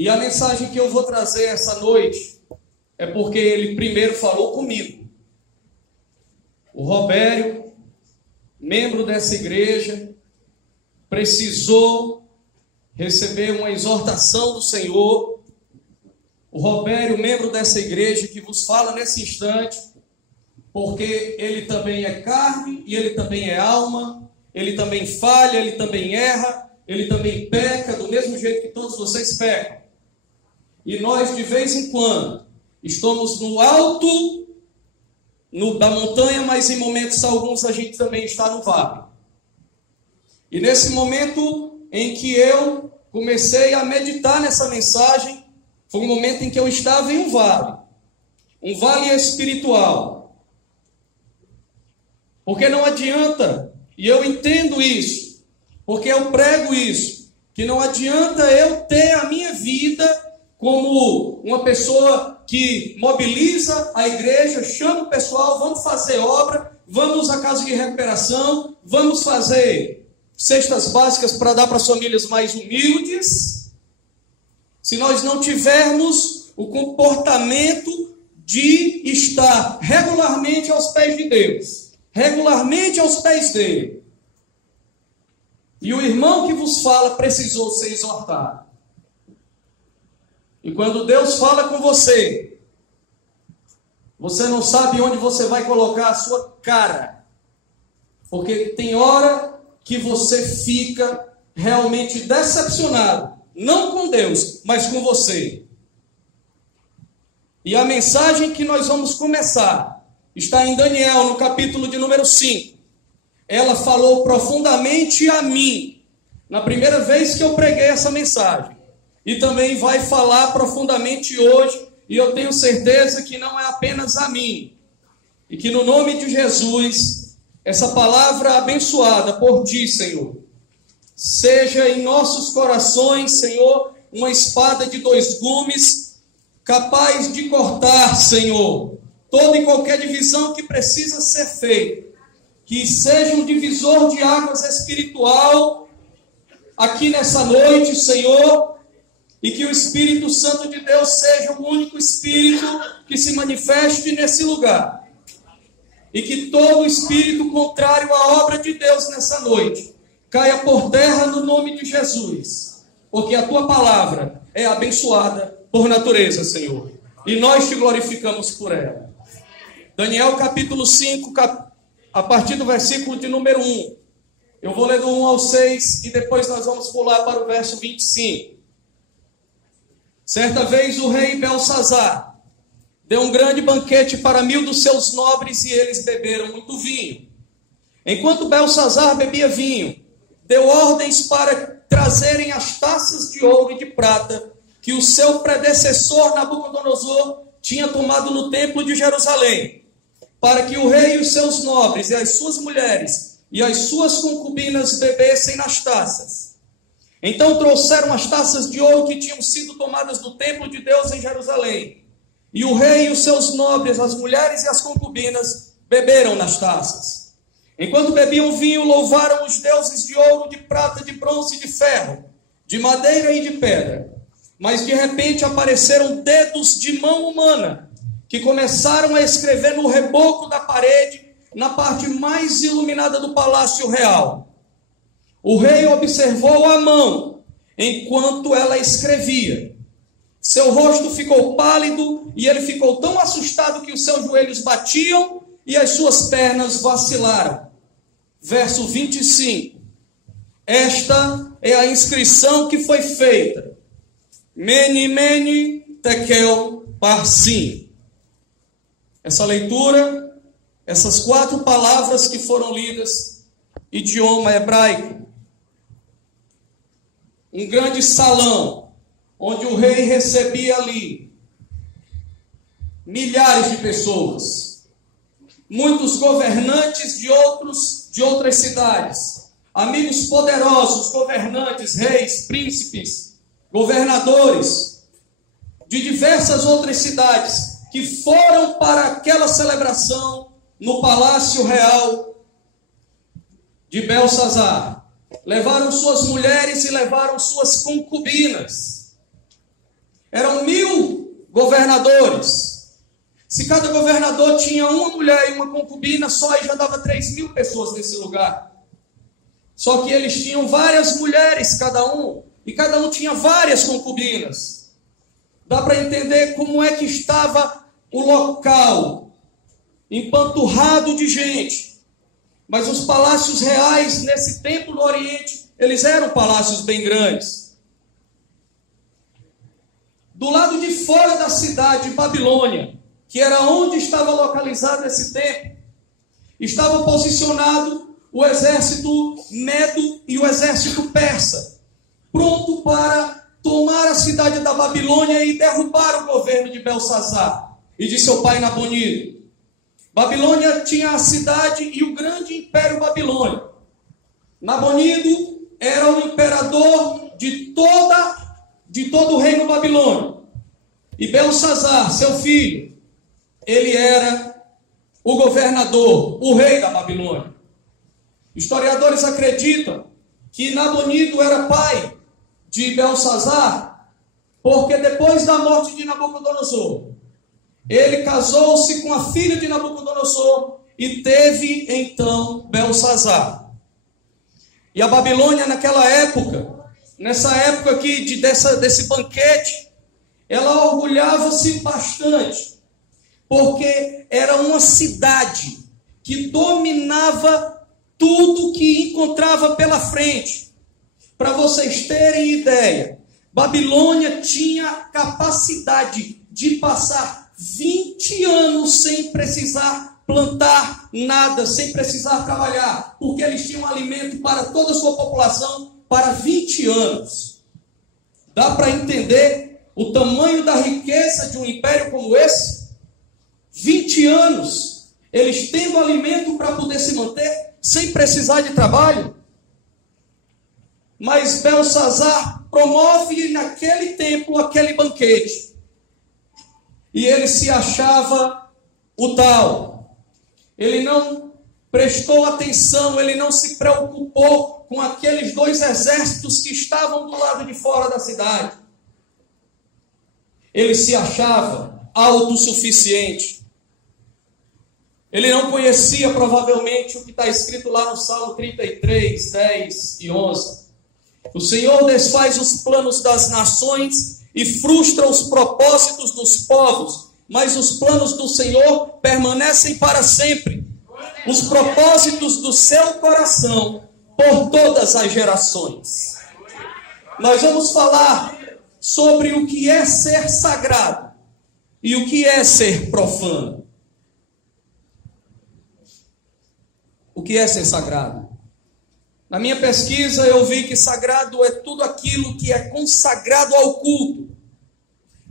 E a mensagem que eu vou trazer essa noite é porque ele primeiro falou comigo. O Robério, membro dessa igreja, precisou receber uma exortação do Senhor. O Robério, membro dessa igreja, que vos fala nesse instante, porque ele também é carne e ele também é alma, ele também falha, ele também erra, ele também peca, do mesmo jeito que todos vocês pecam. E nós, de vez em quando, estamos no alto da montanha, mas em momentos alguns a gente também está no vale. E nesse momento em que eu comecei a meditar nessa mensagem, foi um momento em que eu estava em um vale espiritual. Porque não adianta, e eu entendo isso, porque eu prego isso, que não adianta eu ter a minha vida como uma pessoa que mobiliza a igreja, chama o pessoal, vamos fazer obra, vamos à casa de recuperação, vamos fazer cestas básicas para dar para as famílias mais humildes, se nós não tivermos o comportamento de estar regularmente aos pés de Deus, regularmente aos pés dele. E o irmão que vos fala precisou ser exortado. E quando Deus fala com você, você não sabe onde você vai colocar a sua cara. Porque tem hora que você fica realmente decepcionado. Não com Deus, mas com você. E a mensagem que nós vamos começar está em Daniel, no capítulo de número 5. Ela falou profundamente a mim, na primeira vez que eu preguei essa mensagem. E também vai falar profundamente hoje, e eu tenho certeza que não é apenas a mim. E que no nome de Jesus, essa palavra abençoada por ti, Senhor, seja em nossos corações, Senhor, uma espada de 2 gumes, capaz de cortar, Senhor, toda e qualquer divisão que precisa ser feita. Que seja um divisor de águas espiritual aqui nessa noite, Senhor, e que o Espírito Santo de Deus seja o único Espírito que se manifeste nesse lugar. E que todo espírito contrário à obra de Deus nessa noite caia por terra no nome de Jesus. Porque a tua palavra é abençoada por natureza, Senhor. E nós te glorificamos por ela. Daniel capítulo 5, a partir do versículo de número 1. Eu vou ler do 1 ao 6 e depois nós vamos pular para o verso 25. Certa vez o rei Belsazar deu um grande banquete para 1000 dos seus nobres e eles beberam muito vinho. Enquanto Belsazar bebia vinho, deu ordens para trazerem as taças de ouro e de prata que o seu predecessor Nabucodonosor tinha tomado no templo de Jerusalém, para que o rei e os seus nobres e as suas mulheres e as suas concubinas bebessem nas taças. Então trouxeram as taças de ouro que tinham sido tomadas do templo de Deus em Jerusalém. E o rei e os seus nobres, as mulheres e as concubinas, beberam nas taças. Enquanto bebiam vinho, louvaram os deuses de ouro, de prata, de bronze e de ferro, de madeira e de pedra. Mas de repente apareceram dedos de mão humana, que começaram a escrever no reboco da parede, na parte mais iluminada do palácio real. O rei observou a mão enquanto ela escrevia. Seu rosto ficou pálido e ele ficou tão assustado que os seus joelhos batiam e as suas pernas vacilaram. Verso 25. Esta é a inscrição que foi feita. Mene, mene, tekel, parsim. Essa leitura, essas 4 palavras que foram lidas, idioma hebraico. Um grande salão, onde o rei recebia ali milhares de pessoas, muitos governantes de outras cidades, amigos poderosos, governantes, reis, príncipes, governadores de diversas outras cidades que foram para aquela celebração no Palácio Real de Belsazar. Levaram suas mulheres e levaram suas concubinas. Eram 1000 governadores. Se cada governador tinha uma mulher e uma concubina, só aí já dava 3.000 pessoas nesse lugar. Só que eles tinham várias mulheres cada um, e cada um tinha várias concubinas. Dá para entender como é que estava o local, empanturrado de gente. Mas os palácios reais nesse tempo do Oriente, eles eram palácios bem grandes. Do lado de fora da cidade de Babilônia, que era onde estava localizado esse templo, estava posicionado o exército medo e o exército persa, pronto para tomar a cidade da Babilônia e derrubar o governo de Belsazar e de seu pai Nabonido. Babilônia tinha a cidade e o grande império babilônico. Nabonido era o imperador de todo o reino babilônico. E Belsazar, seu filho, ele era o governador, o rei da Babilônia. Historiadores acreditam que Nabonido era pai de Belsazar, porque depois da morte de Nabucodonosor, ele casou-se com a filha de Nabucodonosor e teve então Belsazar. E a Babilônia naquela época, nessa época aqui desse banquete, ela orgulhava-se bastante, porque era uma cidade que dominava tudo que encontrava pela frente. Para vocês terem ideia, Babilônia tinha capacidade de passar 20 anos sem precisar plantar nada, sem precisar trabalhar, porque eles tinham alimento para toda a sua população para 20 anos. Dá para entender o tamanho da riqueza de um império como esse? 20 anos, eles tendo alimento para poder se manter, sem precisar de trabalho. Mas Belsazar promove naquele templo aquele banquete. E ele se achava o tal. Ele não prestou atenção, ele não se preocupou com aqueles 2 exércitos que estavam do lado de fora da cidade. Ele se achava autossuficiente. Ele não conhecia provavelmente o que está escrito lá no Salmo 33, 10 e 11. O Senhor desfaz os planos das nações e frustra os propósitos dos povos, mas os planos do Senhor permanecem para sempre. Os propósitos do seu coração por todas as gerações. Nós vamos falar sobre o que é ser sagrado e o que é ser profano. O que é ser sagrado? Na minha pesquisa eu vi que sagrado é tudo aquilo que é consagrado ao culto,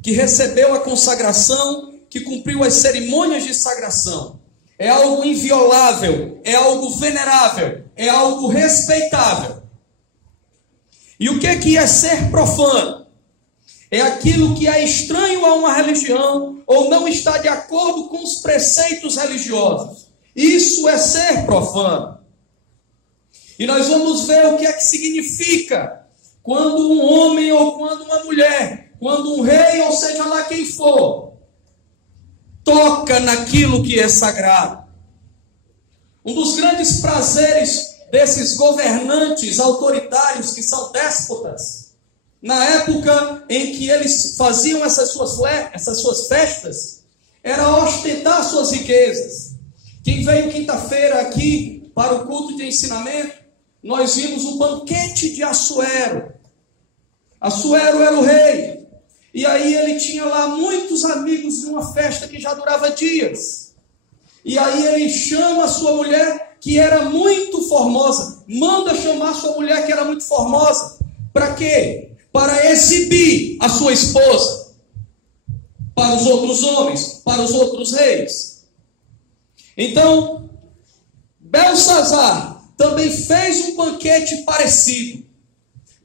que recebeu a consagração, que cumpriu as cerimônias de sagração. É algo inviolável, é algo venerável, é algo respeitável. E o que é ser profano? É aquilo que é estranho a uma religião ou não está de acordo com os preceitos religiosos. Isso é ser profano. E nós vamos ver o que é que significa quando um homem ou quando uma mulher, quando um rei, ou seja lá quem for, toca naquilo que é sagrado. Um dos grandes prazeres desses governantes autoritários que são déspotas, na época em que eles faziam essas suas festas, era ostentar suas riquezas. Quem veio quinta-feira aqui para o culto de ensinamento, nós vimos o banquete de Assuero. Assuero era o rei. E aí ele tinha lá muitos amigos numa festa que já durava dias. E aí ele chama a sua mulher, que era muito formosa. Manda chamar a sua mulher, que era muito formosa. Para quê? Para exibir a sua esposa para os outros homens, para os outros reis. Então, Belsazar também fez um banquete parecido,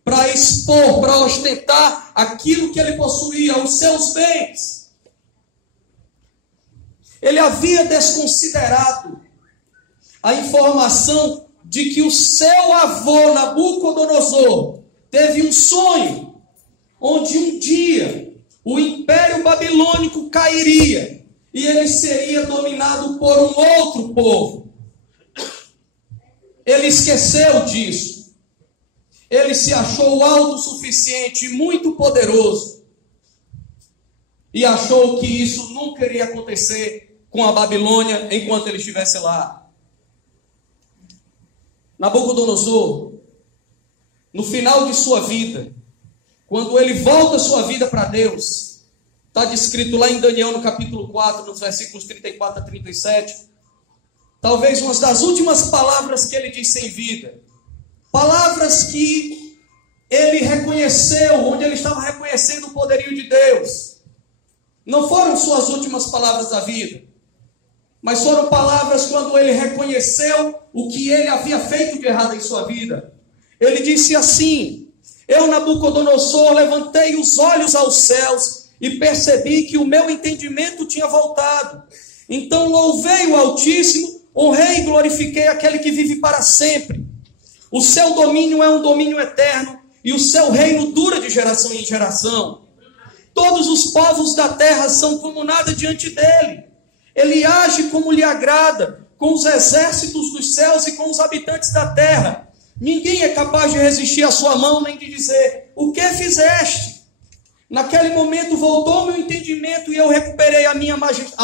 para expor, para ostentar aquilo que ele possuía, os seus bens. Ele havia desconsiderado a informação de que o seu avô Nabucodonosor teve um sonho, onde um dia o império babilônico cairia e ele seria dominado por um outro povo. Ele esqueceu disso. Ele se achou autossuficiente e muito poderoso. E achou que isso nunca iria acontecer com a Babilônia enquanto ele estivesse lá. Nabucodonosor, no final de sua vida, quando ele volta sua vida para Deus, está descrito lá em Daniel no capítulo 4, nos versículos 34 a 37, talvez uma das últimas palavras que ele disse em vida, palavras que ele reconheceu, onde ele estava reconhecendo o poderio de Deus. Não foram suas últimas palavras da vida, mas foram palavras quando ele reconheceu o que ele havia feito de errado em sua vida. Ele disse assim: eu, Nabucodonosor, levantei os olhos aos céus e percebi que o meu entendimento tinha voltado. Então louvei o Altíssimo, honrei e glorifiquei aquele que vive para sempre. O seu domínio é um domínio eterno e o seu reino dura de geração em geração. Todos os povos da terra são como nada diante dele. Ele age como lhe agrada, com os exércitos dos céus e com os habitantes da terra. Ninguém é capaz de resistir à sua mão, nem de dizer: o que fizeste? Naquele momento voltou meu entendimento e eu recuperei a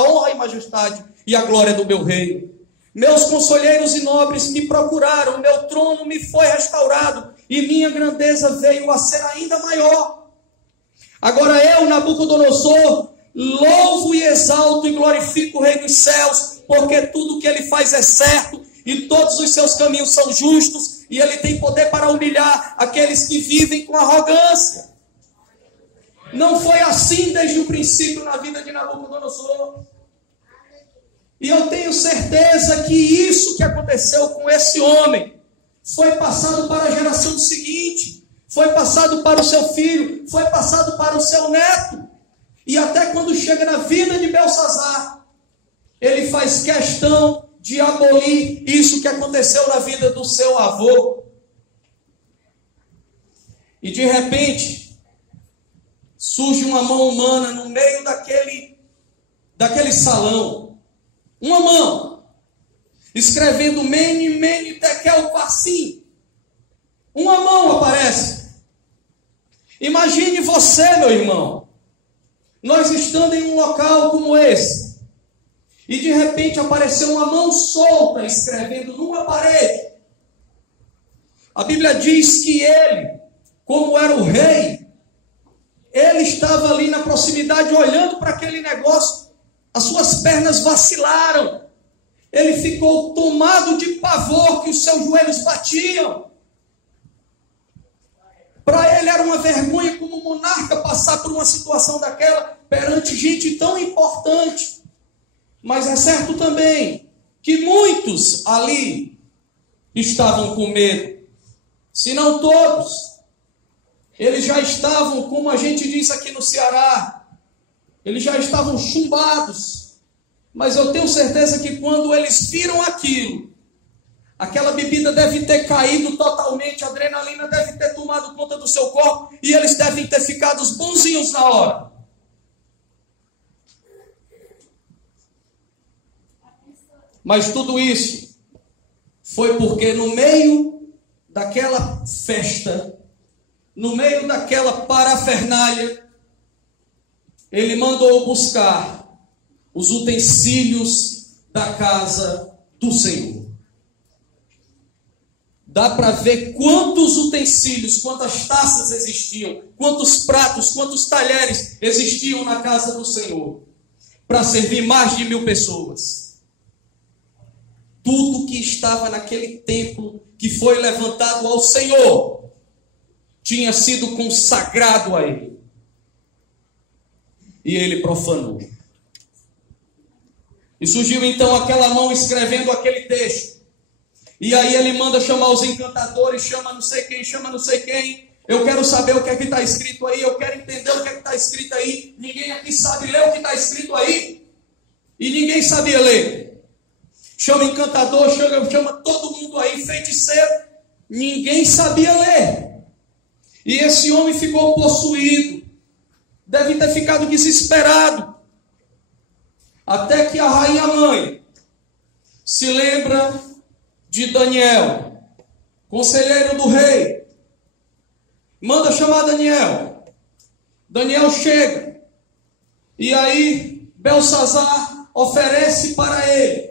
honra e majestade e a glória do meu reino. Meus conselheiros e nobres me procuraram, meu trono me foi restaurado e minha grandeza veio a ser ainda maior. Agora eu, Nabucodonosor, louvo e exalto e glorifico o Rei dos céus, porque tudo que ele faz é certo e todos os seus caminhos são justos, e ele tem poder para humilhar aqueles que vivem com arrogância. Não foi assim desde o princípio na vida de Nabucodonosor. E eu tenho certeza que isso que aconteceu com esse homem foi passado para a geração seguinte, foi passado para o seu filho, foi passado para o seu neto. E até quando chega na vida de Belsazar, ele faz questão de abolir isso que aconteceu na vida do seu avô. E de repente, surge uma mão humana no meio daquele salão. Uma mão, escrevendo Mene, Mene, Tekel, Parsim. Uma mão aparece. Imagine você, meu irmão, nós estando em um local como esse, e de repente apareceu uma mão solta escrevendo numa parede. A Bíblia diz que ele, como era o rei, ele estava ali na proximidade olhando para aquele negócio, as suas pernas vacilaram, ele ficou tomado de pavor que os seus joelhos batiam. Para ele era uma vergonha como monarca passar por uma situação daquela perante gente tão importante. Mas é certo também que muitos ali estavam com medo, se não todos. Eles já estavam, como a gente diz aqui no Ceará, eles já estavam chumbados. Mas eu tenho certeza que quando eles viram aquilo, aquela bebida deve ter caído totalmente, a adrenalina deve ter tomado conta do seu corpo e eles devem ter ficado bonzinhos na hora. Mas tudo isso foi porque no meio daquela festa, no meio daquela parafernália, ele mandou buscar os utensílios da casa do Senhor. Dá para ver quantos utensílios, quantas taças existiam, quantos pratos, quantos talheres existiam na casa do Senhor, para servir mais de 1000 pessoas. Tudo que estava naquele templo que foi levantado ao Senhor tinha sido consagrado a Ele. E ele profanou. E surgiu então aquela mão escrevendo aquele texto. E aí ele manda chamar os encantadores, chama não sei quem, chama não sei quem. Eu quero saber o que é que está escrito aí, eu quero entender o que é que está escrito aí. Ninguém aqui sabe ler o que está escrito aí. E ninguém sabia ler. Chama encantador, chama todo mundo aí, feiticeiro. Ninguém sabia ler. E esse homem ficou possuído deve ter ficado desesperado. Até que a rainha mãe se lembra de Daniel, conselheiro do rei. Manda chamar Daniel. Daniel chega. E aí Belsazar oferece para ele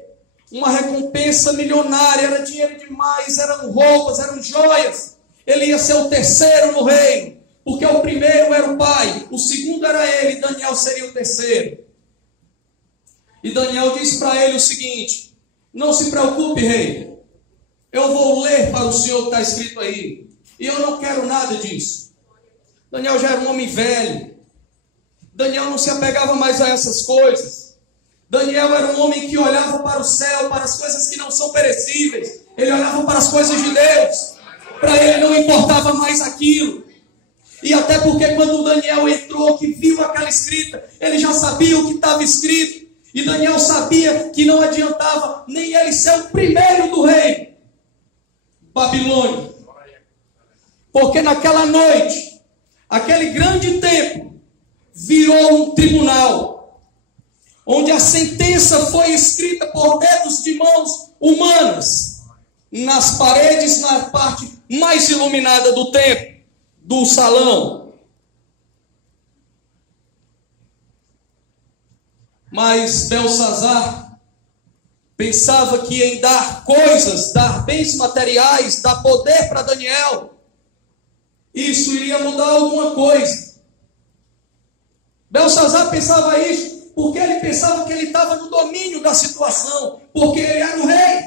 uma recompensa milionária. Era dinheiro demais, eram roupas, eram joias. Ele ia ser o terceiro no reino, porque o primeiro era o pai, o segundo era ele, e Daniel seria o terceiro. E Daniel diz para ele o seguinte: não se preocupe, rei, eu vou ler para o senhor o que está escrito aí, e eu não quero nada disso. Daniel já era um homem velho. Daniel não se apegava mais a essas coisas. Daniel era um homem que olhava para o céu, para as coisas que não são perecíveis. Ele olhava para as coisas de Deus. Para ele não importava mais aquilo. E até porque quando Daniel entrou, que viu aquela escrita, ele já sabia o que estava escrito. E Daniel sabia que não adiantava nem ele ser o primeiro do rei Babilônia. Porque naquela noite, aquele grande templo virou um tribunal, onde a sentença foi escrita por dedos de mãos humanas, nas paredes, na parte mais iluminada do templo, do salão. Mas Belsazar pensava que em dar coisas, dar bens materiais, dar poder para Daniel, isso iria mudar alguma coisa. Belsazar pensava isso porque ele pensava que ele estava no domínio da situação, porque ele era o rei.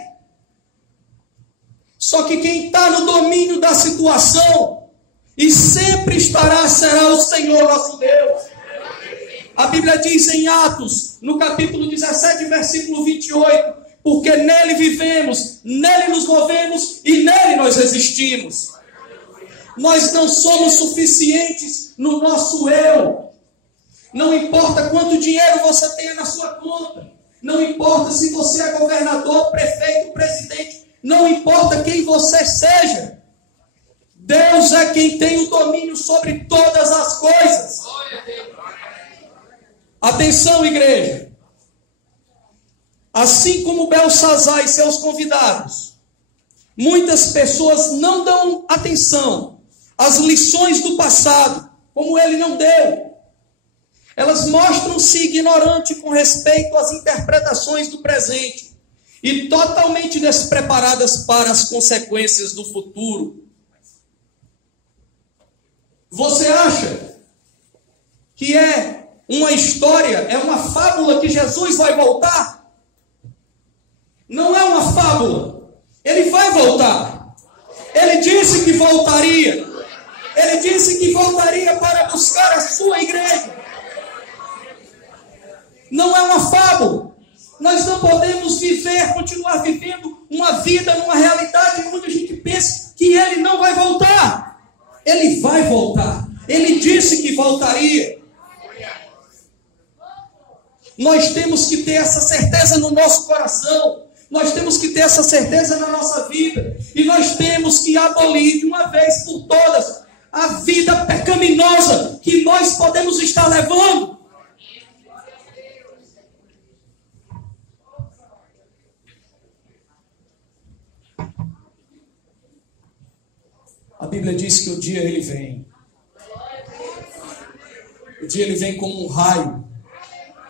Só que quem está no domínio da situação e sempre estará, será o Senhor nosso Deus. A Bíblia diz em Atos, no capítulo 17, versículo 28, porque nele vivemos, nele nos movemos e nele nós existimos. Nós não somos suficientes no nosso eu. Não importa quanto dinheiro você tenha na sua conta. Não importa se você é governador, prefeito, presidente. Não importa quem você seja. Deus é quem tem o domínio sobre todas as coisas. Atenção, igreja. Assim como Belsazar e seus convidados, muitas pessoas não dão atenção às lições do passado, como ele não deu. Elas mostram-se ignorantes com respeito às interpretações do presente e totalmente despreparadas para as consequências do futuro. Você acha que é uma história, é uma fábula que Jesus vai voltar? Não é uma fábula. Ele vai voltar. Ele disse que voltaria. Ele disse que voltaria para buscar a sua igreja. Não é uma fábula. Nós não podemos continuar vivendo uma vida, numa realidade onde a gente pensa que ele não vai voltar. Ele vai voltar. Ele disse que voltaria. Nós temos que ter essa certeza no nosso coração. Nós temos que ter essa certeza na nossa vida. E nós temos que abolir de uma vez por todas a vida pecaminosa que nós podemos estar levando. A Bíblia diz que o dia ele vem. O dia ele vem como um raio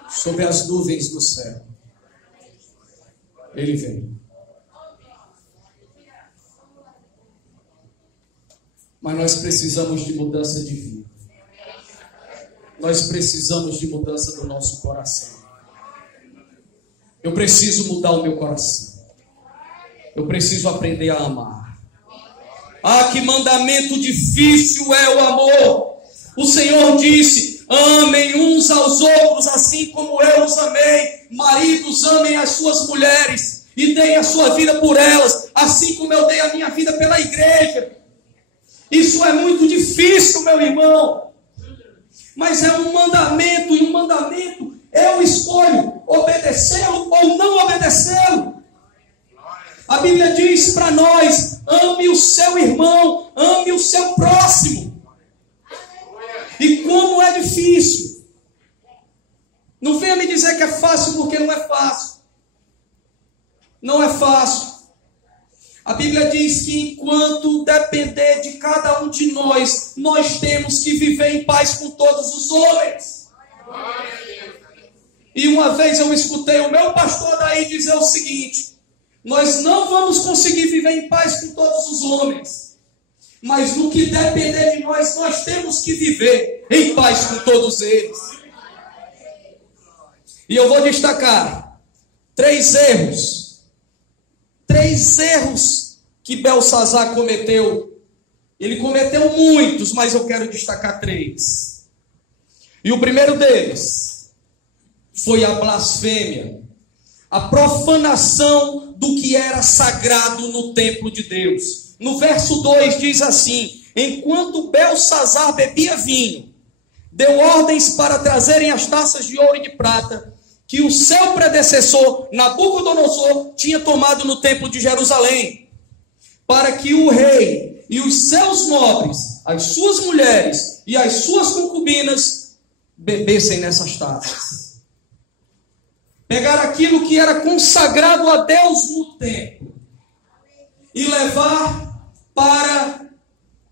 sobre as nuvens do céu. Ele vem. Mas nós precisamos de mudança de vida. Nós precisamos de mudança do nosso coração. Eu preciso mudar o meu coração. Eu preciso aprender a amar. Ah, que mandamento difícil é o amor. O Senhor disse: amem uns aos outros assim como eu os amei. Maridos, amem as suas mulheres e deem a sua vida por elas, assim como eu dei a minha vida pela igreja. Isso é muito difícil, meu irmão. Mas é um mandamento, e um mandamento eu escolho obedecê-lo ou não obedecê-lo. A Bíblia diz para nós: ame o seu irmão, ame o seu próximo. E como é difícil. Não venha me dizer que é fácil, porque não é fácil. Não é fácil. A Bíblia diz que enquanto depender de cada um de nós, nós temos que viver em paz com todos os homens. E uma vez eu escutei o meu pastor daí dizer o seguinte: nós não vamos conseguir viver em paz com todos os homens, mas no que depender de nós, nós temos que viver em paz com todos eles. E eu vou destacar 3 erros. 3 erros que Belsazar cometeu. Ele cometeu muitos, mas eu quero destacar 3. E o primeiro deles foi a blasfêmia, a profanação do que era sagrado no templo de Deus. No verso 2 diz assim: enquanto Belsazar bebia vinho, deu ordens para trazerem as taças de ouro e de prata que o seu predecessor Nabucodonosor tinha tomado no templo de Jerusalém, para que o rei e os seus nobres, as suas mulheres e as suas concubinas bebessem nessas taças. Pegar aquilo que era consagrado a Deus no templo e levar para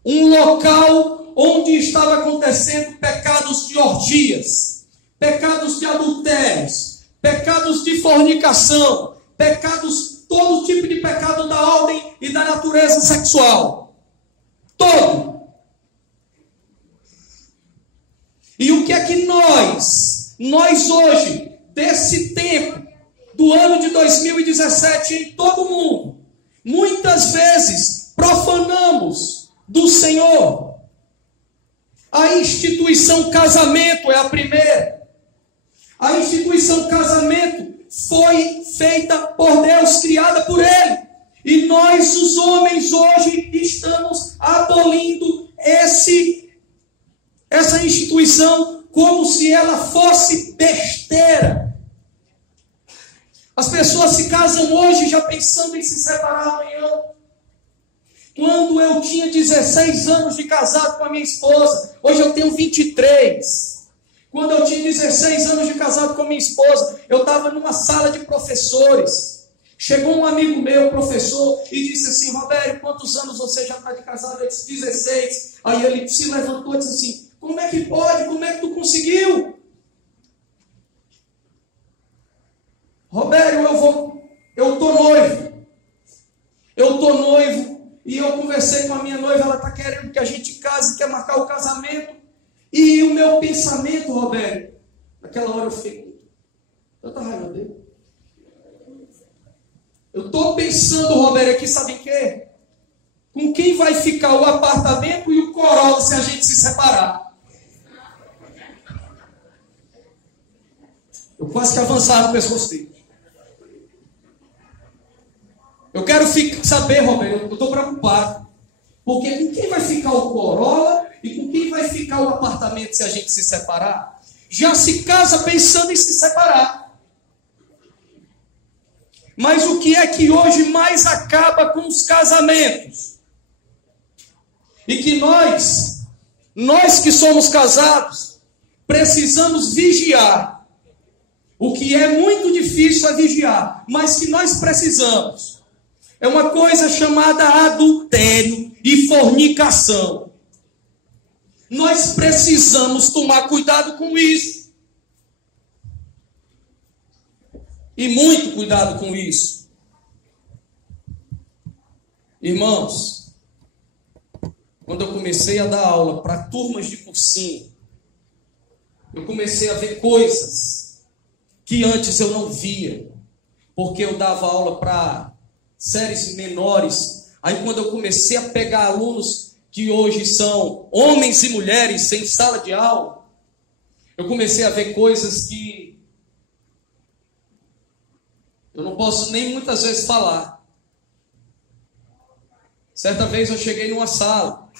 um local onde estava acontecendo pecados de orgias, pecados de adultérios, pecados de fornicação, pecados, todo tipo de pecado da ordem e da natureza sexual. Todo. E o que é que nós hoje, desse tempo, do ano de 2017, em todo o mundo, muitas vezes profanamos do Senhor? A instituição casamento é a primeira. A instituição casamento foi feita por Deus, criada por Ele. E nós, os homens, hoje estamos abolindo essa instituição como se ela fosse besteira. As pessoas se casam hoje já pensando em se separar amanhã. Quando eu tinha 16 anos de casado com a minha esposa, hoje eu tenho 23. Quando eu tinha 16 anos de casado com a minha esposa, eu estava numa sala de professores. Chegou um amigo meu, professor, e disse assim: Roberto, quantos anos você já está de casado? Eu disse: 16. Aí ele se levantou e disse assim: como é que pode? Como é que tu conseguiu? Roberto, eu estou noivo. Eu estou noivo e eu conversei com a minha noiva, ela está querendo que a gente case, quer marcar o casamento. E o meu pensamento, Roberto, naquela hora eu fiquei tanta raiva dele. Eu estou pensando, Roberto, aqui, sabe o quê? Com quem vai ficar o apartamento e o Corolla se a gente se separar? Eu quase que avançava no pescoço dele. Eu quero saber, Roberto, eu estou preocupado. Porque com quem vai ficar o Corolla e com quem vai ficar o apartamento se a gente se separar? Já se casa pensando em se separar. Mas o que é que hoje mais acaba com os casamentos? E que nós que somos casados, precisamos vigiar. O que é muito difícil é vigiar, mas que nós precisamos. É uma coisa chamada adultério e fornicação. Nós precisamos tomar cuidado com isso. E muito cuidado com isso. Irmãos, quando eu comecei a dar aula para turmas de cursinho, eu comecei a ver coisas que antes eu não via, porque eu dava aula para séries menores. Aí quando eu comecei a pegar alunos que hoje são homens e mulheres em sala de aula, eu comecei a ver coisas que eu não posso nem muitas vezes falar. Certa vez eu cheguei numa sala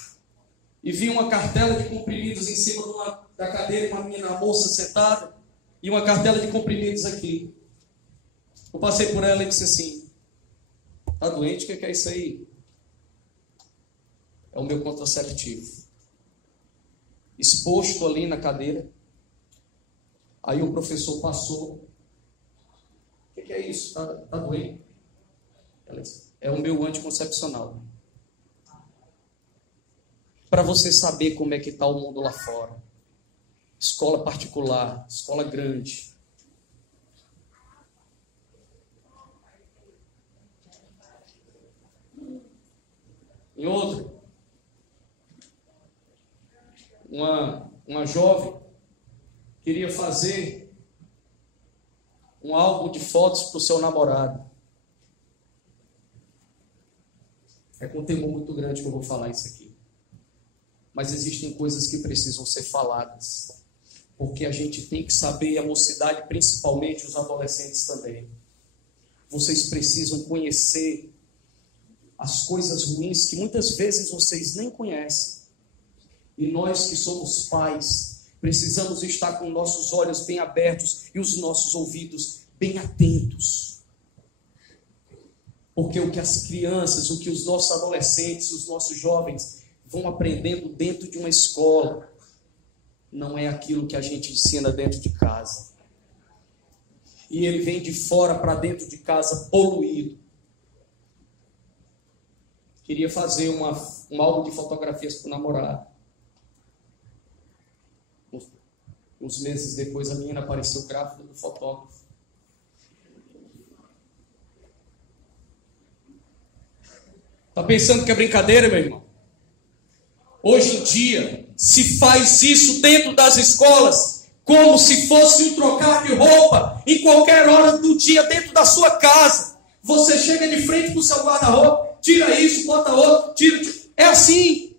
e vi uma cartela de comprimidos em cima da cadeira, uma menina, uma moça sentada, e uma cartela de comprimidos aqui. Eu passei por ela e disse assim: tá doente? O que é isso aí? É o meu contraceptivo. exposto ali na cadeira. Aí o professor passou. O que é isso? Tá doendo? Ela disse, é o meu anticoncepcional. Para você saber como é que está o mundo lá fora. Escola particular, escola grande. Em outro, uma jovem queria fazer um álbum de fotos para o seu namorado. É com temor muito grande que eu vou falar isso aqui. Mas existem coisas que precisam ser faladas. Porque a gente tem que saber, a mocidade, principalmente os adolescentes também. Vocês precisam conhecer as coisas ruins que muitas vezes vocês nem conhecem. E nós que somos pais, precisamos estar com nossos olhos bem abertos e os nossos ouvidos bem atentos. Porque o que as crianças, o que os nossos adolescentes, os nossos jovens vão aprendendo dentro de uma escola, não é aquilo que a gente ensina dentro de casa. E ele vem de fora para dentro de casa poluído. Queria fazer um álbum de fotografias para o namorado. Uns meses depois, a menina apareceu grávida do fotógrafo. Está pensando que é brincadeira, meu irmão? Hoje em dia, se faz isso dentro das escolas, como se fosse um trocar de roupa, em qualquer hora do dia, dentro da sua casa. Você chega de frente para o seu guarda-roupa, tira isso, bota outro, tira. É assim.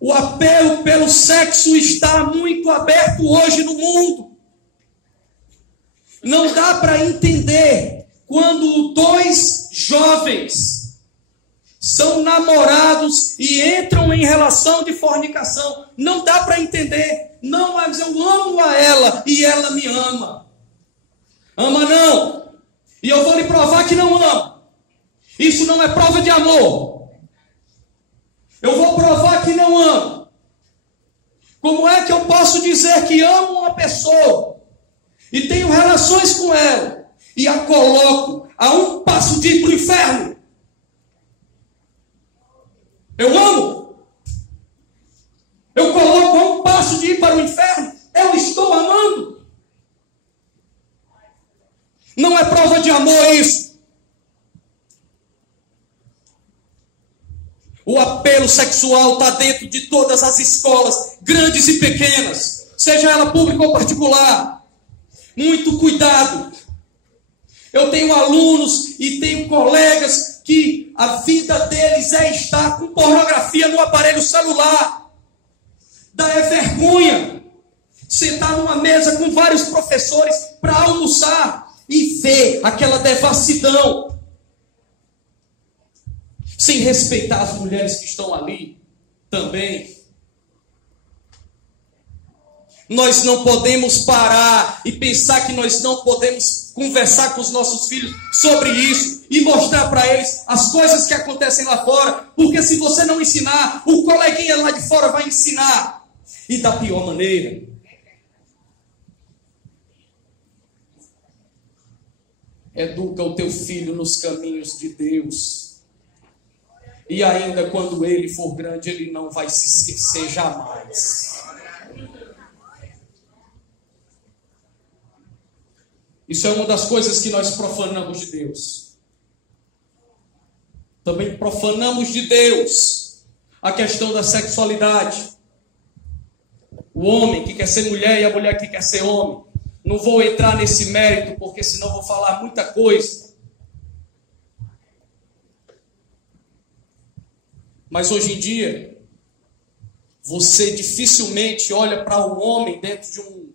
O apelo pelo sexo está muito aberto hoje no mundo. Não dá para entender quando dois jovens são namorados e entram em relação de fornicação. Não dá para entender. Não, mas eu amo a ela e ela me ama. Ama não. E eu vou lhe provar que não ama. Isso não é prova de amor. Eu vou provar que não amo. Como é que eu posso dizer que amo uma pessoa e tenho relações com ela e a coloco a um passo de ir para o inferno? Eu amo. Eu coloco a um passo de ir para o inferno. Eu estou amando. Não é prova de amor isso. O apelo sexual está dentro de todas as escolas, grandes e pequenas, seja ela pública ou particular. Muito cuidado. Eu tenho alunos e tenho colegas que a vida deles é estar com pornografia no aparelho celular. Dá vergonha sentar numa mesa com vários professores para almoçar e ver aquela devassidão, sem respeitar as mulheres que estão ali também. Nós não podemos parar e pensar que nós não podemos conversar com os nossos filhos sobre isso e mostrar para eles as coisas que acontecem lá fora, porque se você não ensinar, o coleguinha lá de fora vai ensinar, e da pior maneira. Educa o teu filho nos caminhos de Deus. E ainda quando ele for grande, ele não vai se esquecer jamais. Isso é uma das coisas que nós profanamos de Deus. Também profanamos de Deus a questão da sexualidade. O homem que quer ser mulher e a mulher que quer ser homem. Não vou entrar nesse mérito, porque senão vou falar muita coisa. Mas hoje em dia, você dificilmente olha para um homem dentro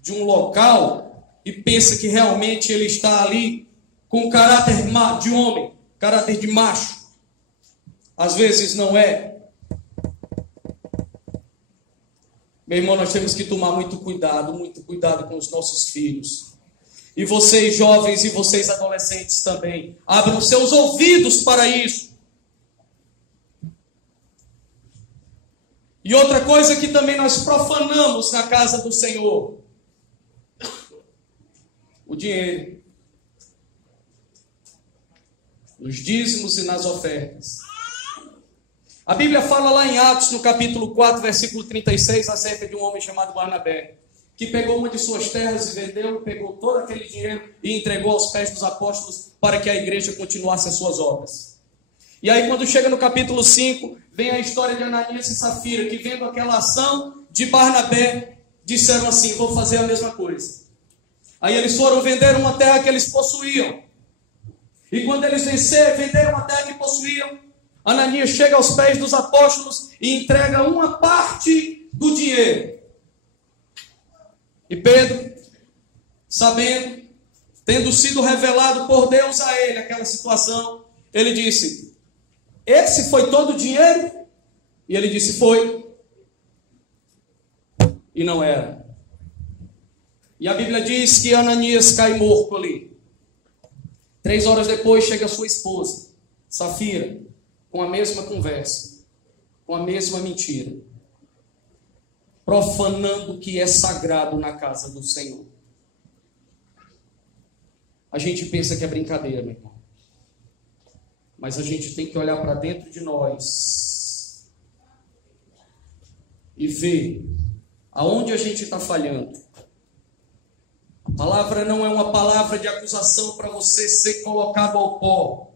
de um local e pensa que realmente ele está ali com caráter de homem, caráter de macho. Às vezes não é. Meu irmão, nós temos que tomar muito cuidado com os nossos filhos. E vocês jovens e vocês adolescentes também, abram seus ouvidos para isso. E outra coisa que também nós profanamos na casa do Senhor: o dinheiro. Nos dízimos e nas ofertas. A Bíblia fala lá em Atos, no capítulo 4, versículo 36, acerca de um homem chamado Barnabé, que pegou uma de suas terras e vendeu, pegou todo aquele dinheiro e entregou aos pés dos apóstolos para que a igreja continuasse as suas obras. E aí, quando chega no capítulo 5, vem a história de Ananias e Safira, que vendo aquela ação de Barnabé, disseram assim: vou fazer a mesma coisa. Aí eles foram vender uma terra que eles possuíam. E quando eles venderam a terra que possuíam, Ananias chega aos pés dos apóstolos e entrega uma parte do dinheiro. E Pedro, sabendo, tendo sido revelado por Deus a ele aquela situação, ele disse: esse foi todo o dinheiro? E ele disse: foi. E não era. E a Bíblia diz que Ananias cai morto ali. 3 horas depois chega a sua esposa, Safira, com a mesma conversa, com a mesma mentira, profanando o que é sagrado na casa do Senhor. A gente pensa que é brincadeira, meu irmão. Mas a gente tem que olhar para dentro de nós e ver aonde a gente está falhando. A palavra não é uma palavra de acusação para você ser colocado ao pó.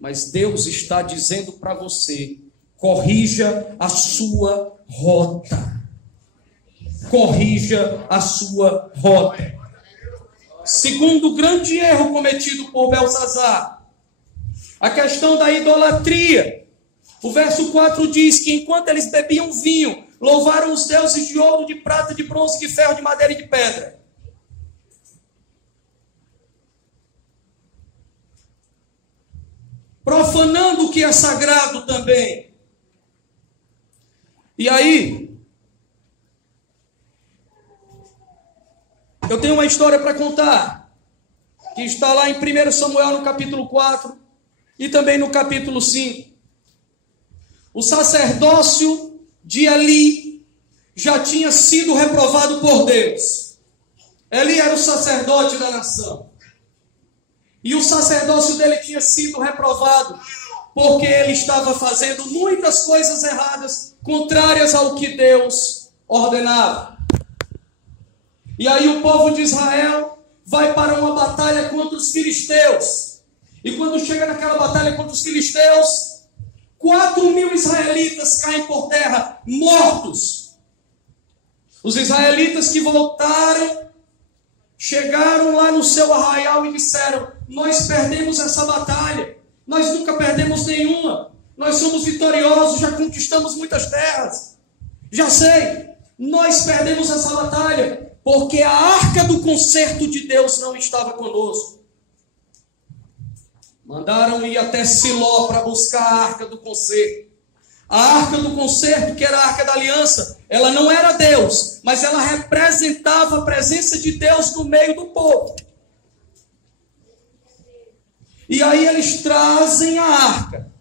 Mas Deus está dizendo para você: corrija a sua rota. Corrija a sua rota. Segundo grande erro cometido por Belsazar, a questão da idolatria. O verso 4 diz que enquanto eles bebiam vinho, louvaram os deuses de ouro, de prata, de bronze, de ferro, de madeira e de pedra. Profanando o que é sagrado também. E aí, eu tenho uma história para contar, que está lá em 1 Samuel, no capítulo 4, e também no capítulo 5. O sacerdócio de Eli já tinha sido reprovado por Deus. Eli era o sacerdote da nação. E o sacerdócio dele tinha sido reprovado porque ele estava fazendo muitas coisas erradas, contrárias ao que Deus ordenava. E aí o povo de Israel vai para uma batalha contra os filisteus. E quando chega naquela batalha contra os filisteus, 4.000 israelitas caem por terra, mortos. Os israelitas que voltaram, chegaram lá no seu arraial e disseram: nós perdemos essa batalha, nós nunca perdemos nenhuma, nós somos vitoriosos, já conquistamos muitas terras. Já sei, nós perdemos essa batalha, porque a arca do concerto de Deus não estava conosco. Mandaram ir até Siló para buscar a arca do concerto. A arca do concerto, que era a arca da aliança, ela não era Deus, mas ela representava a presença de Deus no meio do povo. E aí eles trazem a arca.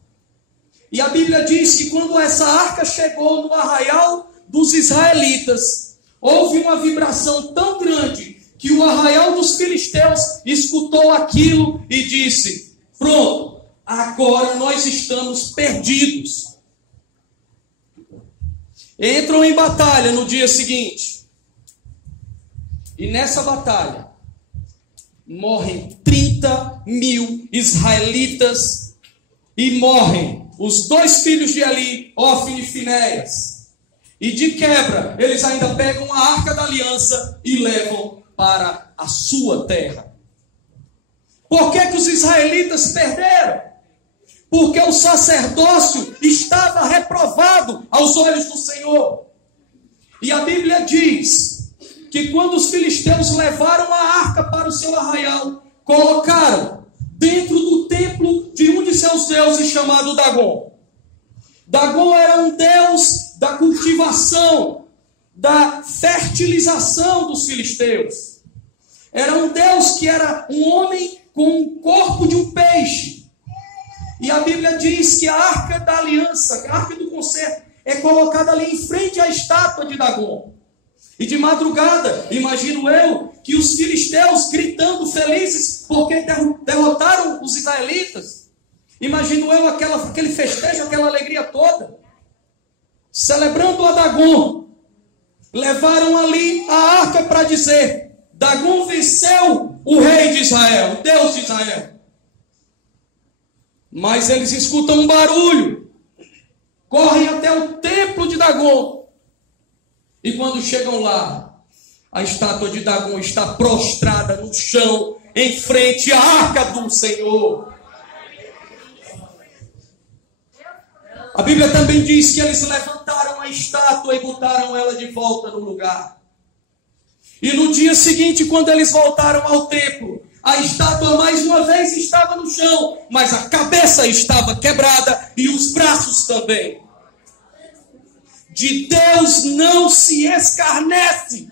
E a Bíblia diz que quando essa arca chegou no arraial dos israelitas, houve uma vibração tão grande que o arraial dos filisteus escutou aquilo e disse: pronto, agora nós estamos perdidos. Entram em batalha no dia seguinte. E nessa batalha, morrem 30.000 israelitas. E morrem os 2 filhos de Eli, Hófni e Finéias. E de quebra, eles ainda pegam a arca da aliança e levam para a sua terra. Por que os israelitas perderam? Porque o sacerdócio estava reprovado aos olhos do Senhor. E a Bíblia diz que quando os filisteus levaram a arca para o seu arraial, colocaram dentro do templo de um de seus deuses chamado Dagon. Dagon era um deus da cultivação, da fertilização dos filisteus. Era um deus que era um homem com o corpo de um peixe. E a Bíblia diz que a arca da aliança, a arca do concerto, é colocada ali em frente à estátua de Dagon. E de madrugada, imagino eu, que os filisteus gritando felizes porque derrotaram os israelitas. Imagino eu aquele festejo, aquela alegria toda. Celebrando a Dagon. Levaram ali a arca para dizer: Dagon venceu o rei de Israel, o Deus de Israel. Mas eles escutam um barulho. Correm até o templo de Dagon. E quando chegam lá, a estátua de Dagon está prostrada no chão, em frente à arca do Senhor. A Bíblia também diz que eles levantaram a estátua e botaram ela de volta no lugar. E no dia seguinte, quando eles voltaram ao templo, a estátua mais uma vez estava no chão, mas a cabeça estava quebrada e os braços também. De Deus não se escarnece.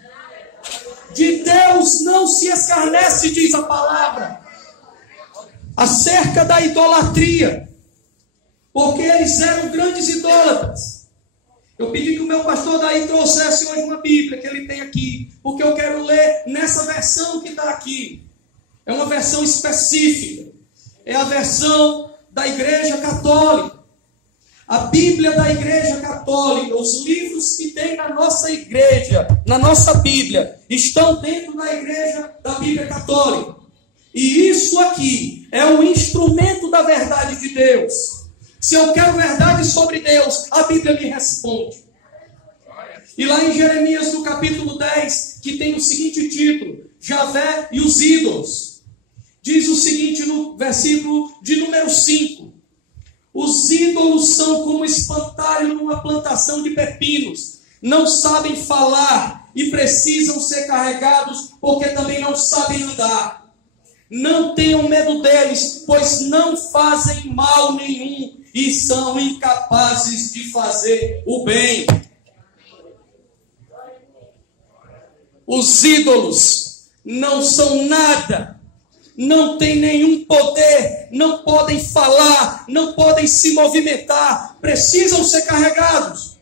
De Deus não se escarnece, diz a palavra. Acerca da idolatria. Porque eles eram grandes idólatras. Eu pedi que o meu pastor daí trouxesse hoje uma Bíblia que ele tem aqui. Porque eu quero ler nessa versão que está aqui. É uma versão específica. É a versão da Igreja Católica. A Bíblia da Igreja Católica, os livros que tem na nossa igreja, na nossa Bíblia, estão dentro da igreja da Bíblia Católica. E isso aqui é um instrumento da verdade de Deus. Se eu quero verdade sobre Deus, a Bíblia me responde. E lá em Jeremias, no capítulo 10, que tem o seguinte título: Javé e os ídolos. Diz o seguinte no versículo de número 5. Os ídolos são como espantalho numa plantação de pepinos. Não sabem falar e precisam ser carregados porque também não sabem andar. Não tenham medo deles, pois não fazem mal nenhum e são incapazes de fazer o bem. Os ídolos não são nada. Não têm nenhum poder, não podem falar, não podem se movimentar, precisam ser carregados.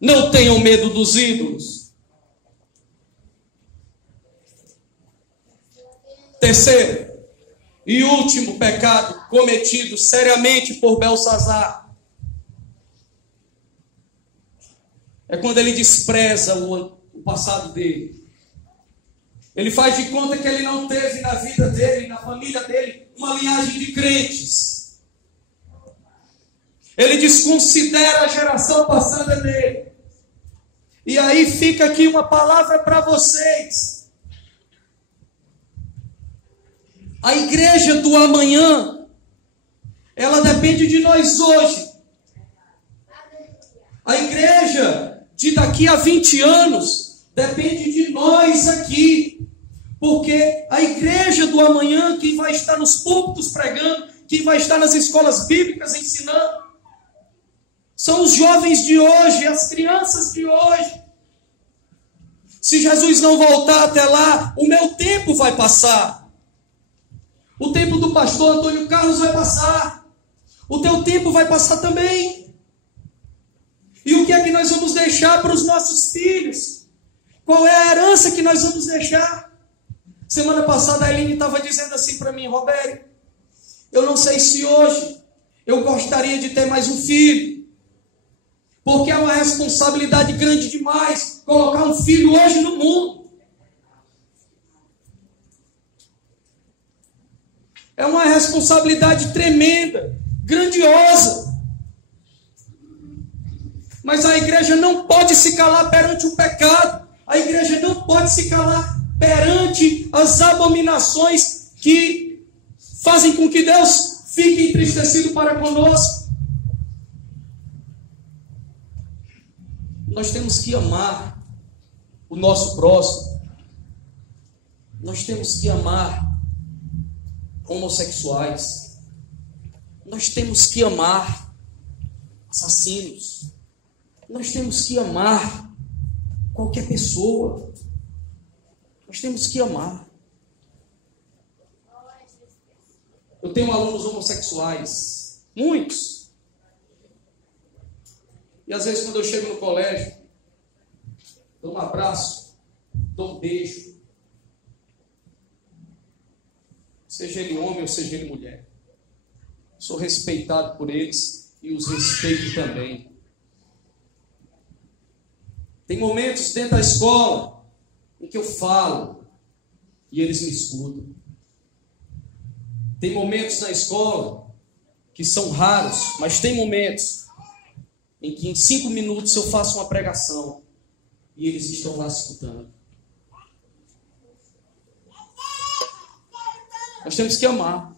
Não tenham medo dos ídolos. Terceiro e último pecado cometido seriamente por Belsazar é quando ele despreza o passado dele. Ele faz de conta que ele não teve na vida dele, na família dele, uma linhagem de crentes. Ele desconsidera a geração passada dele. E aí fica aqui uma palavra para vocês. A igreja do amanhã, ela depende de nós hoje. A igreja de daqui a 20 anos depende de nós aqui. Porque a igreja do amanhã, quem vai estar nos púlpitos pregando, quem vai estar nas escolas bíblicas ensinando, são os jovens de hoje, as crianças de hoje. Se Jesus não voltar até lá, o meu tempo vai passar. O tempo do pastor Antônio Carlos vai passar. O teu tempo vai passar também. E o que é que nós vamos deixar para os nossos filhos? Qual é a herança que nós vamos deixar? Semana passada a Eline estava dizendo assim para mim: Roberto, eu não sei se hoje eu gostaria de ter mais um filho, porque é uma responsabilidade grande demais colocar um filho hoje no mundo. É uma responsabilidade tremenda, grandiosa. Mas a igreja não pode se calar perante o pecado. A igreja não pode se calar perante as abominações que fazem com que Deus fique entristecido para conosco. Nós temos que amar o nosso próximo. Nós temos que amar homossexuais. Nós temos que amar assassinos. Nós temos que amar qualquer pessoa. Nós temos que amar. Eu tenho alunos homossexuais, muitos. E às vezes quando eu chego no colégio, dou um abraço, dou um beijo. Seja ele homem ou seja ele mulher. Sou respeitado por eles e os respeito também. Tem momentos dentro da escola em que eu falo e eles me escutam. Tem momentos na escola que são raros, mas tem momentos em que em 5 minutos eu faço uma pregação e eles estão lá escutando. Nós temos que amar.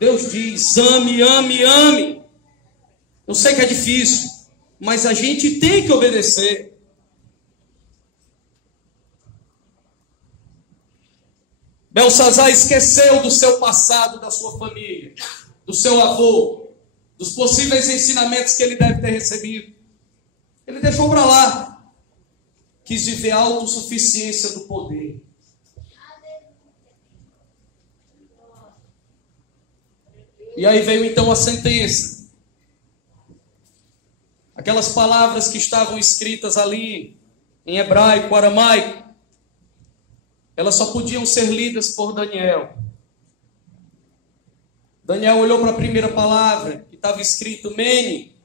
Deus diz: ame, ame, ame. Eu sei que é difícil, mas a gente tem que obedecer. Belsazar esqueceu do seu passado, da sua família, do seu avô, dos possíveis ensinamentos que ele deve ter recebido. Ele deixou para lá. Quis viver a autossuficiência do poder. E aí veio então a sentença. Aquelas palavras que estavam escritas ali, em hebraico, aramaico, elas só podiam ser lidas por Daniel. Daniel olhou para a primeira palavra, que estava escrito Mene,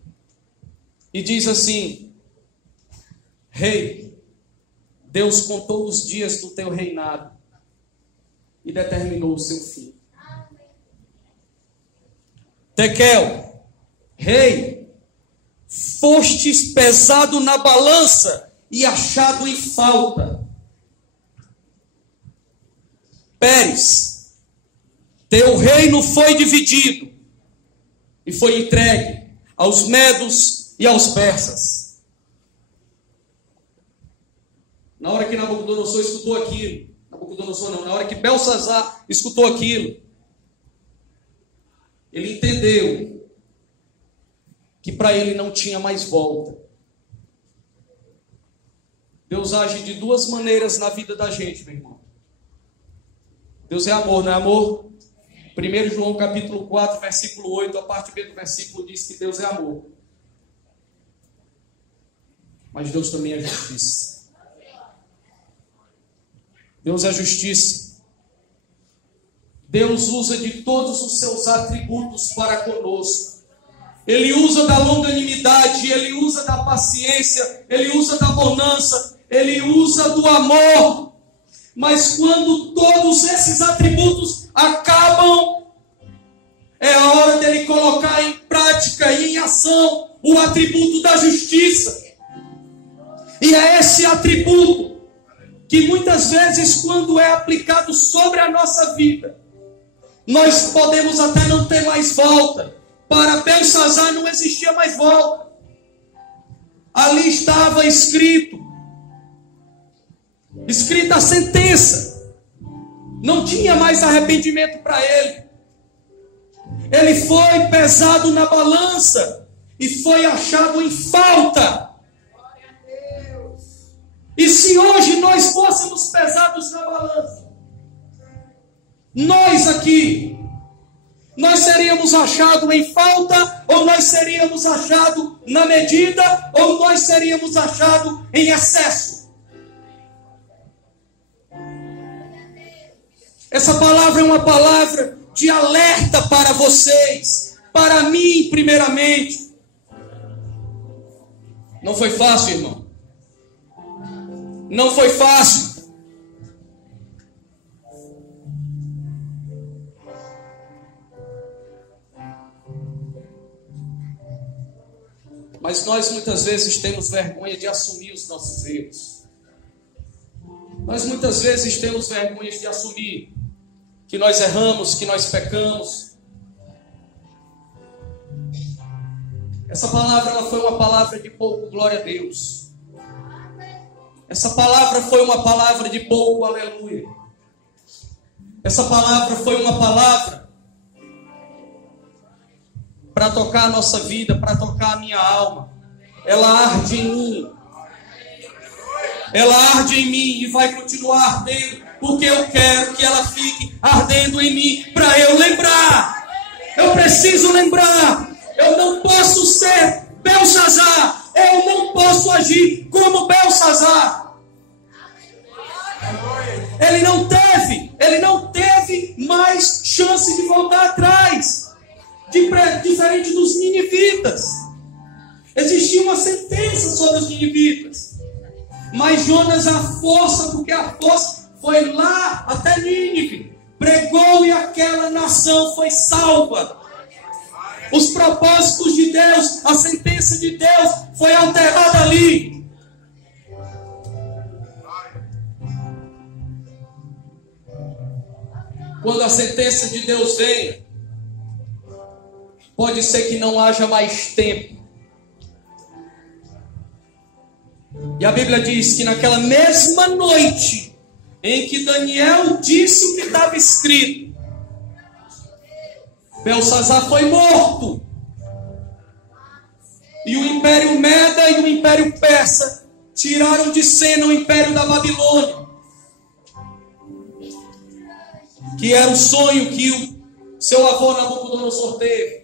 e diz assim: Rei, Deus contou os dias do teu reinado e determinou o seu fim. Tekel, rei, fostes pesado na balança e achado em falta. Pérez, teu reino foi dividido e foi entregue aos medos e aos persas. Na hora que Nabucodonosor escutou aquilo, na hora que Belsazar escutou aquilo, ele entendeu que para ele não tinha mais volta. Deus age de duas maneiras na vida da gente, meu irmão. Deus é amor, não é amor? 1 João capítulo 4, versículo 8, a parte B do versículo diz que Deus é amor. Mas Deus também é justiça. Deus é justiça. Deus usa de todos os seus atributos para conosco. Ele usa da longanimidade, Ele usa da paciência, Ele usa da bonança, Ele usa do amor. Mas quando todos esses atributos acabam, é a hora dele colocar em prática e em ação o atributo da justiça. E é esse atributo que muitas vezes, quando é aplicado sobre a nossa vida, nós podemos até não ter mais volta. Para Belsazar não existia mais volta. Ali estava escrita a sentença. Não tinha mais arrependimento para ele. Ele foi pesado na balança e foi achado em falta. E se hoje nós fôssemos pesados na balança, nós aqui, nós seríamos achados em falta, ou nós seríamos achados na medida, ou nós seríamos achados em excesso? Essa palavra é uma palavra de alerta para vocês, para mim primeiramente. Não foi fácil, irmão. Não foi fácil. Mas nós muitas vezes temos vergonha de assumir os nossos erros. Nós muitas vezes temos vergonha de assumir que nós erramos, que nós pecamos. Essa palavra ela foi uma palavra de pouco glória a Deus. Essa palavra foi uma palavra de pouco aleluia. Essa palavra foi uma palavra para tocar a nossa vida, para tocar a minha alma. Ela arde em mim. Ela arde em mim e vai continuar ardendo porque eu quero que ela fique ardendo em mim, para eu lembrar. Eu preciso lembrar. Eu não posso ser Belsazar. Eu não posso agir como Belsazar. Ele não teve mais chance de voltar atrás. Diferente dos ninivitas. Existia uma sentença sobre os ninivitas. Mas Jonas, porque a força foi lá até Nínive, pregou e aquela nação foi salva. Os propósitos de Deus, a sentença de Deus foi alterada ali. Quando a sentença de Deus vem, pode ser que não haja mais tempo. E a Bíblia diz que naquela mesma noite em que Daniel disse o que estava escrito, Belsazar foi morto. E o Império Meda e o Império Persa tiraram de cena o Império da Babilônia, que era o sonho que o seu avô Nabucodonosor teve.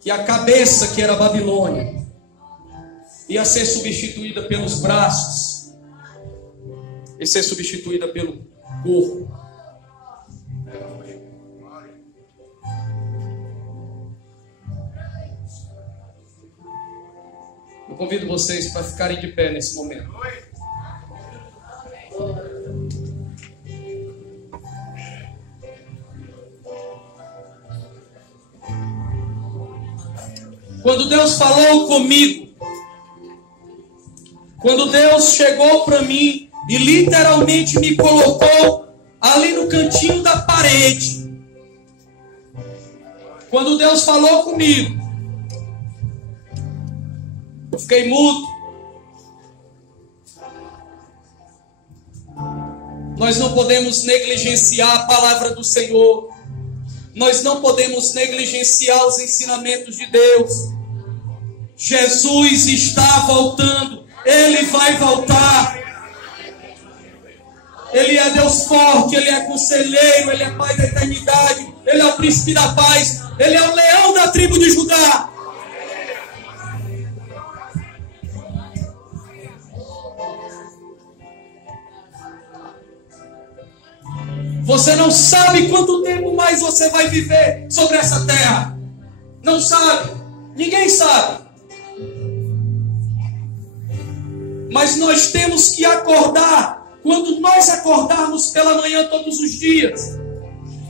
Que a cabeça, que era a Babilônia, ia ser substituída pelos braços e ser substituída pelo corpo. Eu convido vocês para ficarem de pé nesse momento. Quando Deus falou comigo, quando Deus chegou para mim e literalmente me colocou ali no cantinho da parede, quando Deus falou comigo, eu fiquei mudo. Nós não podemos negligenciar a palavra do Senhor. Nós não podemos negligenciar os ensinamentos de Deus. Jesus está voltando. Ele vai voltar. Ele é Deus forte. Ele é conselheiro. Ele é Pai da eternidade. Ele é o príncipe da paz. Ele é o leão da tribo de Judá. Você não sabe quanto tempo mais você vai viver sobre essa terra. Não sabe. Ninguém sabe. Mas nós temos que acordar. Quando nós acordarmos pela manhã todos os dias.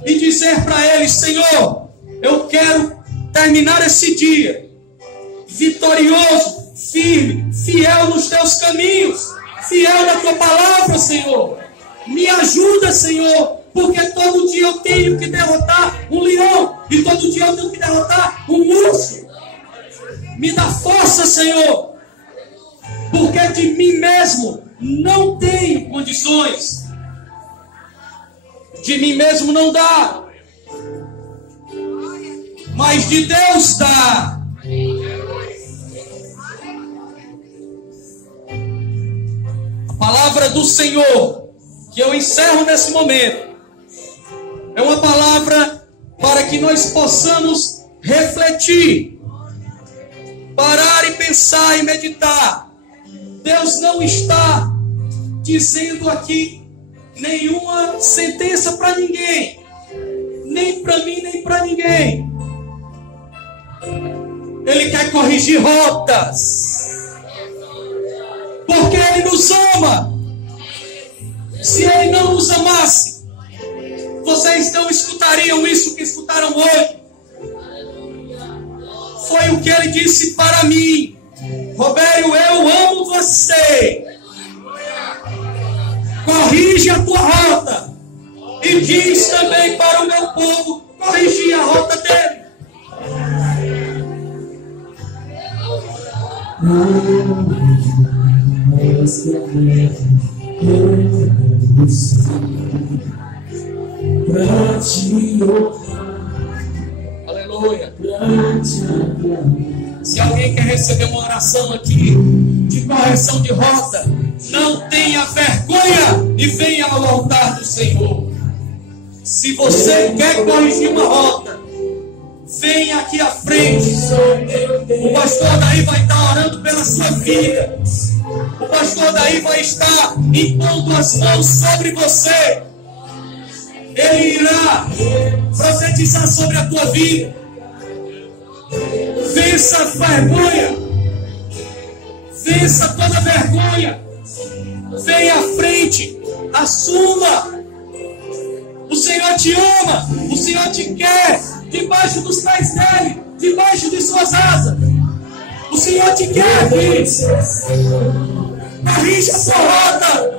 E dizer para Ele: Senhor, eu quero terminar esse dia vitorioso, firme, fiel nos Teus caminhos. Fiel na Tua palavra, Senhor. Me ajuda, Senhor. Porque todo dia eu tenho que derrotar um leão. E todo dia eu tenho que derrotar um urso. Me dá força, Senhor. Porque de mim mesmo não tenho condições. De mim mesmo não dá. Mas de Deus dá. A palavra do Senhor, que eu encerro nesse momento, é uma palavra para que nós possamos refletir, parar e pensar e meditar. Deus não está dizendo aqui nenhuma sentença para ninguém, nem para mim, nem para ninguém. Ele quer corrigir rotas, porque Ele nos ama. Se Ele não nos amasse, vocês não escutariam isso que escutaram hoje. Foi o que Ele disse para mim: Robério, eu amo você. Corrige a tua rota. E diz também para o meu povo corrigir a rota dele. Aleluia. Se alguém quer receber uma oração aqui de correção de rota, não tenha vergonha e venha ao altar do Senhor. Se você quer corrigir uma rota, venha aqui à frente. O pastor daí vai estar orando pela sua vida. O pastor daí vai estar impondo as mãos sobre você. Ele irá profetizar sobre a tua vida. Vença a vergonha. Vença toda vergonha. Venha à frente. Assuma. O Senhor te ama. O Senhor te quer debaixo dos pés dele, debaixo de suas asas. O Senhor te quer aqui. Corrija a sua rota.